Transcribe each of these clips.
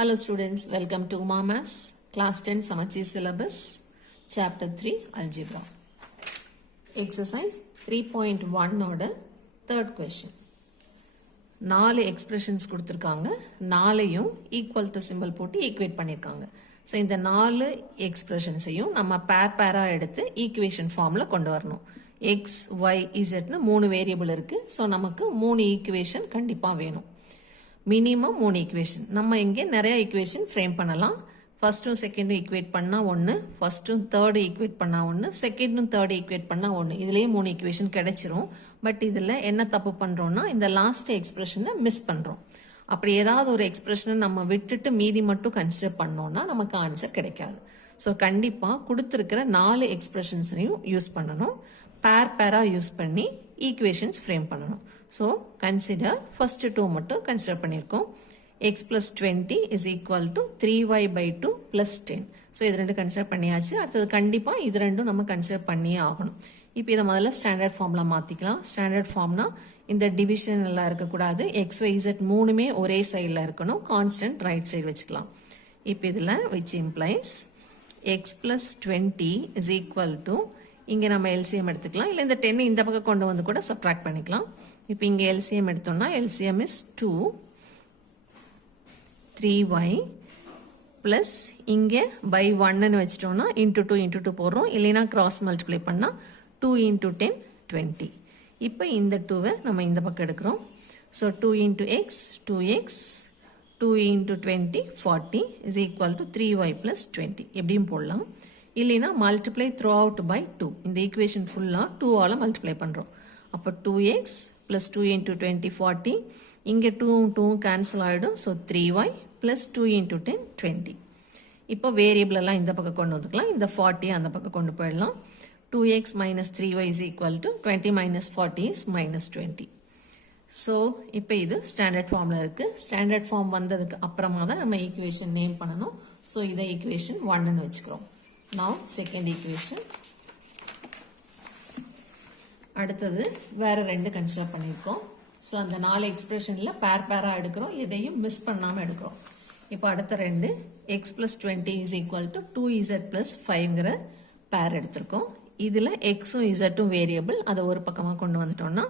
Hello students, welcome to Maths, Class 10 Samacheer syllabus, Chapter 3 Algebra. Exercise 3.1 ஓட third question. 4 expressions கொடுத்திருக்காங்க, 4ஐயும் equal to symbol போட்டு equate பண்ணிருக்காங்க. So இந்த 4 expressionsஐயும் நம்ம pair எடுத்து equation formல கொண்டு வரணும். x, y, z னு 3 variable இருக்கு. So நமக்கு 3 equation கண்டிப்பா வேணும். மினிமம் 3 ஈக்குவேஷன் நம்ம இங்கே நிறைய ஈக்குவேஷன் ஃப்ரேம் பண்ணலாம். ஃபர்ஸ்ட்டும் செகண்டும் ஈக்குவேட் பண்ணால் 1, ஃபர்ஸ்ட்டும் தேர்டு ஈக்குவேட் பண்ணால் 1, செகண்டும் தேர்டு ஈக்குவேட் பண்ணால் 1. இதுலேயே 3 ஈக்குவேஷன் கிடைச்சிரும். பட் இதில் என்ன தப்பு பண்ணுறோம்னா இந்த லாஸ்ட் எக்ஸ்பிரஷனை மிஸ் பண்ணுறோம். அப்படி ஏதாவது ஒரு எக்ஸ்பிரஷனை நம்ம விட்டுட்டு மீதி மட்டும் கன்சிடர் பண்ணோம்னா நமக்கு ஆன்சர் கிடைக்காது. ஸோ கண்டிப்பாக கொடுத்துருக்கிற 4 எக்ஸ்பிரஷன்ஸையும் யூஸ் பண்ணணும். பேராக யூஸ் பண்ணி ஈக்குவேஷன்ஸ் ஃப்ரேம் பண்ணணும். ஸோ கன்சிடர் ஃபர்ஸ்ட் 2 மட்டும் கன்சிடர் பண்ணியிருக்கோம். x plus 20 is equal to 3y by 2 plus 10. So இது ரெண்டு கன்சிடர் பண்ணியாச்சு. அடுத்தது கண்டிப்பாக இது ரெண்டும் நம்ம கன்சிடர் பண்ணியே ஆகணும். இப்போ இதை முதல்ல ஸ்டாண்டர்ட் ஃபார்ம்ல மாற்றிக்கலாம். ஸ்டாண்டர்ட் ஃபார்ம்னா இந்த டிவிஷன் எல்லாம் இருக்கக்கூடாது. எக்ஸ் ஒய் இசட் மூணுமே ஒரே சைடில் இருக்கணும். கான்ஸ்டன்ட் ரைட் சைடு வச்சுக்கலாம். இப்போ இதில் which implies x plus 20 is equal to இங்கே நம்ம எல்சிஎம் எடுத்துக்கலாம். இல்லை இந்த 10 இந்த பக்கம் கொண்டு வந்து கூட சப்ட்ராக்ட் பண்ணிக்கலாம். இப்போ இங்கே எல்சிஎம் எடுத்தோம்னா எல்சிஎம் இஸ் 2 3y ப்ளஸ் இங்கே பை 1ன்னு வச்சிட்டோம்னா இன்ட்டு 2 இன்ட்டு 2 போடுறோம். இல்லைன்னா கிராஸ் மல்டிப்ளை பண்ணால் 2 இன்ட்டு 10 20. இப்போ இந்த 2வை நம்ம இந்த பக்கம் எடுக்கிறோம். So 2 into X 2x 2 into 20 40 is equal to 3y plus 20 எப்படியும் போடலாம். இல்லைனா மல்டிப்ளை த்ரூ அவுட் பை 2. இந்த ஈக்குவேஷன் ஃபுல்லாக 2ஆல் மல்டிப்ளை பண்ணுறோம். அப்போ 2x ப்ளஸ் 2 இன்ட்டு 20 40. இங்கே 2 கேன்சல் ஆகிடும். So 3y plus 2 into 10 20. இப்போ வேரியபிளெல்லாம் இந்த பக்கம் கொண்டு வந்துக்கலாம். இந்த 40 அந்த பக்கம் கொண்டு போயிடலாம். 2x minus 3y is equal to 20 minus 40 is minus 20. So இப்போ இது ஸ்டாண்டர்ட் ஃபார்மில் இருக்குது. ஸ்டாண்டர்ட் ஃபார்ம் வந்ததுக்கு அப்புறமா தான் நம்ம ஈக்குவேஷன் நேம் பண்ணணும். ஸோ இதை ஈக்குவேஷன் 1ன்னு வச்சுக்கிறோம். Now second equation. அடுத்தது வேற ரெண்டு கன்சிடர் பண்ணியிருக்கோம். ஸோ அந்த 4 எக்ஸ்பிரஷனில் பேராக எடுக்கிறோம். எதையும் மிஸ் பண்ணாமல் எடுக்கிறோம். இப்போ அடுத்த ரெண்டு x plus 20 is equal to 2z plus 5ங்கிற பேர் எடுத்திருக்கோம். இதில் எக்ஸும் இசட்டும் வேரியபிள். அதை ஒரு பக்கமாக கொண்டு வந்துட்டோம்னா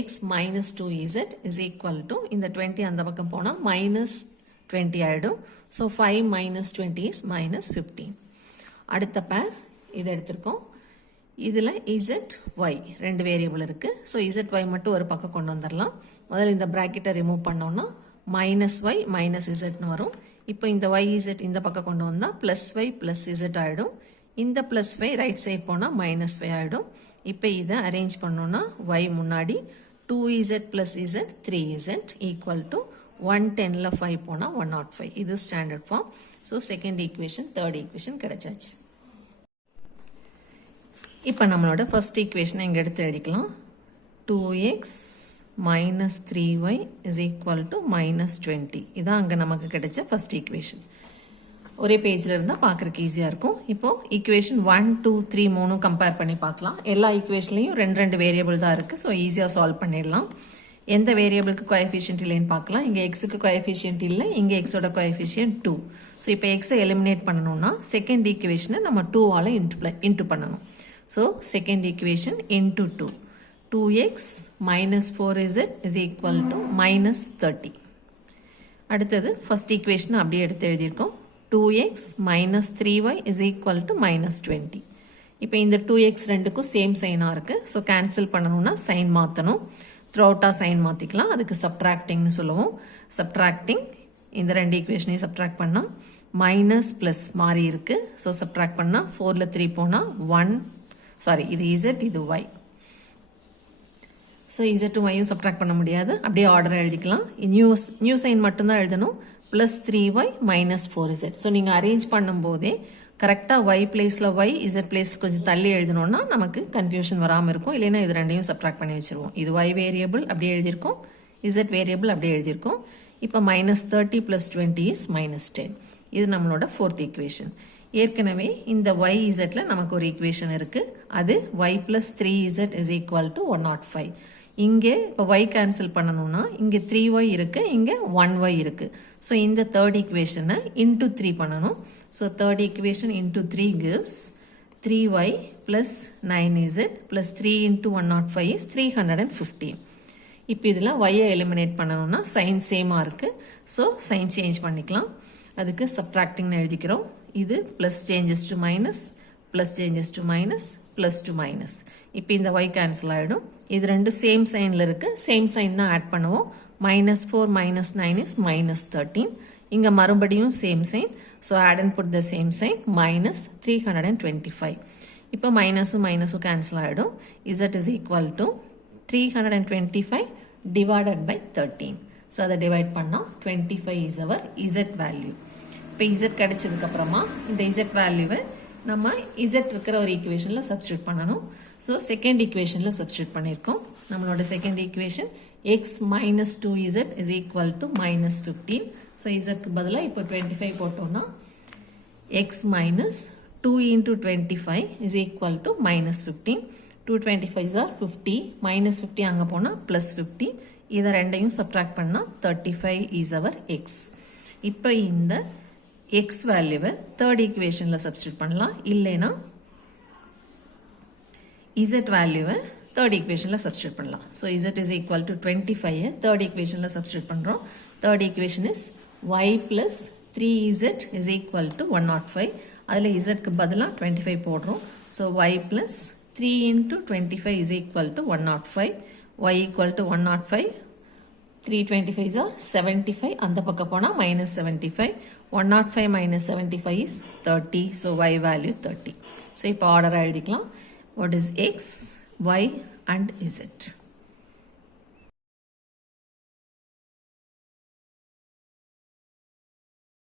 X minus 2z is equal to இந்த 20 அந்த பக்கம் போனால் மைனஸ் 20 ஆகிடும். So 5 minus 20 is minus 15. அடுத்த பேர் இது எடுத்திருக்கோம். இதில் இசட் ஒய் ரெண்டு வேரியபிள் இருக்குது. ஸோ இசட் ஒய் மட்டும் ஒரு பக்கம் கொண்டு வந்துடலாம். முதல்ல இந்த ப்ராக்கெட்டை ரிமூவ் பண்ணோம்னா மைனஸ் ஒய் மைனஸ் இசட்னு வரும். இப்போ இந்த ஒய் இசட் இந்த பக்கம் கொண்டு வந்தால் ப்ளஸ் ஒய் ப்ளஸ் இசட் ஆகிடும். இந்த ப்ளஸ் ஒய் ரைட் சைட் போனால் மைனஸ் ஒய் ஆகிடும். இப்போ இதை அரேஞ்ச் பண்ணோன்னா ஒய் முன்னாடி 2z plus z 3z equal to 110ல் 5 போனால் 105. இது standard form. So second equation third equation கிடைச்சாச்சு. இப்போ நம்மளோட ஃபர்ஸ்ட் ஈக்குவேஷனை இங்கே எடுத்து எழுதிக்கலாம். 2x minus 3y is equal to minus 20. இதான் அங்கே நமக்கு கிடைச்ச ஃபர்ஸ்ட் ஈக்குவேஷன். ஒரே பேஜில் இருந்தால் பார்க்குறக்கு ஈஸியாக இருக்கும். இப்போது ஈக்குவேஷன் 1 2 3 3 கம்பேர் பண்ணி பார்க்கலாம். எல்லா ஈக்குவேஷன்லையும் ரெண்டு வேரியபிள் தான் இருக்குது. ஸோ ஈஸியாக சால்வ் பண்ணிடலாம். எந்த வேரியபிளுக்கு கோஎஃபிஷியன்ட் இல்லைன்னு பார்க்கலாம். இங்கே எக்ஸுக்கு கோஎஃபிஷியன்ட் இல்லை, இங்கே எக்ஸோட கோஎஃபிஷியன்ட் 2. ஸோ இப்போ எக்ஸை எலிமினேட் பண்ணணும்னா செகண்ட் ஈக்குவேஷனை நம்ம 2ஆல் இன்ட்டு பண்ணணும். So second equation into 2. 2x minus 4z is equal to minus 30. அடுத்தது ஃபர்ஸ்ட் ஈக்குவேஷனை அப்படியே எடுத்து எழுதியிருக்கோம். 2x minus 3y is equal to minus 20. இப்போ இந்த 2x ரெண்டுக்கும் சேம் சைனாக இருக்குது. ஸோ கேன்சல் பண்ணணும்னா சைன் மாற்றணும். த்ரூஅவுட்டாக சைன் மாற்றிக்கலாம். அதுக்கு சப்ட்ராக்டிங்னு சொல்லுவோம். சப்ட்ராக்டிங் இந்த ரெண்டு ஈக்குவேஷனையும் சப்ட்ராக்ட் பண்ணால் மைனஸ் ப்ளஸ் மாறி இருக்குது. ஸோ சப்ட்ராக்ட் பண்ணால் 4ல் 3 போனால் 1 இது இசட் இது ஒய். ஸோ இசட்டும் ஒய்யும் சப்ட்ராக்ட் பண்ண முடியாது. அப்படியே ஆர்டரை எழுதிக்கலாம். நியூ சைன் மட்டும்தான் எழுதணும். Plus 3y minus 4z. So நீங்கள் அரேஞ்ச் பண்ணும்போதே கரெக்டாக ஒய் பிளேஸில் ஒய் இசட் பிளேஸ் கொஞ்சம் தள்ளி எழுதணும்னா நமக்கு கன்ஃபியூஷன் வராமல் இருக்கும். இல்லைன்னா இது ரெண்டையும் சப்ட்ராக்ட் பண்ணி வச்சுருவோம். இது ஒய் வேரியபிள் அப்படியே எழுதியிருக்கோம், இசட் வேரியபிள் அப்படியே எழுதியிருக்கோம். இப்போ மைனஸ் 30 ப்ளஸ் 20 இஸ் மைனஸ் 10. இது நம்மளோட ஃபோர்த் ஈக்குவேஷன். ஏற்கனவே இந்த ஒய் இசட்டில் நமக்கு ஒரு ஈக்குவேஷன் இருக்குது. அது y plus 3z is equal to 105. இங்கே இப்போ y கேன்சல் பண்ணணும்னா இங்கே 3y இருக்குது, இங்கே 1y இருக்குது. ஸோ இந்த தேர்ட் ஈக்குவேஷனை இன்ட்டு 3 பண்ணணும். So third equation into 3 gives 3y plus 9z plus 3 into 105 is 315. இப்போ இதில் yயை எலிமினேட் பண்ணணும்னா சைன் சேமாக இருக்குது. ஸோ சைன் சேஞ்ச் பண்ணிக்கலாம். அதுக்கு சப்ட்ராக்டிங்னு எழுதிக்கிறோம். இது plus changes to minus, plus changes to minus, plus two minus. இப்போ இந்த y கேன்சல் ஆகிடும். இது ரெண்டு சேம் சைனில் இருக்குது. சேம் சைன் தான் ஆட் பண்ணுவோம். -4 minus 9 is -13. இங்கே மறுபடியும் same sign. So add and put the same sign -325. இப்போ மைனஸும் மைனஸும் கேன்சல் ஆகிடும். Z is equal to 325 divided by 13. So அதை டிவைட் பண்ணால் 25 is our Z value. இப்போ Z கிடைச்சதுக்கப்புறமா இந்த Z வேல்யூவை நம்ம Z இருக்கிற ஒரு ஈக்குவேஷனில் சப்ஸ்டியூட் பண்ணணும். ஸோ செகண்ட் ஈக்குவேஷனில் சப்ஸ்டியூட் பண்ணியிருக்கோம். நம்மளோட second equation x minus 2z is equal to -15. So இசட்க்கு பதிலாக இப்போ 25 போட்டோம்னா x minus 2 into 25 is equal to -15. 2 25s are 50, -50 அங்கே போனால் +50. இதை ரெண்டையும் சப்ட்ராக்ட் பண்ணால் 35 is our x. இப்போ இந்த x வேல்யூவை தேர்ட் ஈக்குவேஷனில் சப்ஸ்டியூட் பண்ணலாம். இல்லைனா z வேல்யூவை தேர்ட் ஈக்குவேஷனில் சப்ஸ்டியூட் பண்ணலாம். So z is equal to 25 third ஈக்குவேஷனில் சப்ஸ்டியூட் பண்ணுறோம். Third equation is y plus 3z is equal to 105. அதில் zக்கு பதிலாக 25 போடுறோம். So y plus 3 into 25 is equal to 105. y equal to 105. 325s are 75. அந்த பக்கம் போனால் -75. 105 minus 75 is 30. So y value 30. So இப்போ ஆர்டராக எழுதிக்கலாம். What is x, y and z?